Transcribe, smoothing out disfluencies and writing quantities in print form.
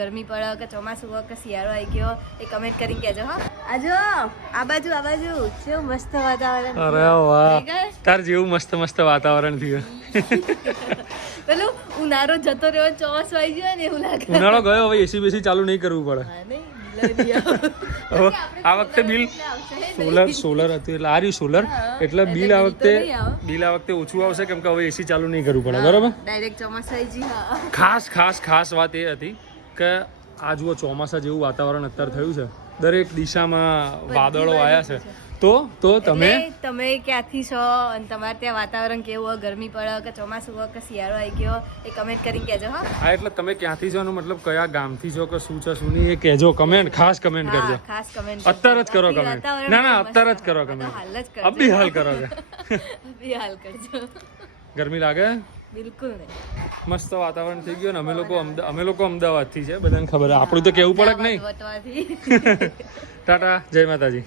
ગરમી પડે કે ચોમાસું હોય કે શિયાળો આવી ગયો એ કમેન્ટ કરીને કહેજો હા. આજો આ બાજુ કેવું મસ્ત વાતાવરણ. અરે વાહ, તાર જેવું મસ્ત મસ્ત વાતાવરણ થયું. પેલું ઉનાળો જતો રહ્યો ચોમાસું આવી ગયો ને એવું લાગે. ઉનાળો ગયો, હવે એસી બેસી ચાલુ નહીં કરવું પડે. આ વખતે બિલ સોલર હતું એટલે આ રહ્યું સોલર, એટલે બિલ આ વખતે ઓછું આવશે કેમ કે હવે એસી ચાલુ નહીં કરવું પડે. બરાબર, ડાયરેક્ટ ચોમાસું આવી ગયું. ખાસ વાત એ હતી કે આ જુઓ ચોમાસા જેવું વાતાવરણ અત્યારે થયું છે, દરેક દિશામાં વાદળો આવ્યા છે. તો તમે ક્યાંથી છો અને તમારે ત્યાં વાતાવરણ કેવું હોય, ગરમી પડે કે ચોમાસું હોય કે શિયાળો આવી ગયો એ કમેન્ટ કરીને કહેજો હા. હા, એટલે તમે ક્યાંથી છો એનો મતલબ કયા ગામથી છો કે શું છે શું નહીં એ કહેજો. ખાસ કમેન્ટ કરજો. અત્યારે જ કરો કમેન્ટ. ના અત્યારે જ કરો કમેન્ટ. અભી હાલ કરો કે અભી હાલ કરજો. ગરમી લાગે? બિલકુલ નહીં. મસ્ત વાતાવરણ થઈ ગયું ને અમે લોકો અમદાવાદથી છે, બધાને ખબર. આપણું તો કેવું પડે કે નહીં. ટાટા, જય માતાજી.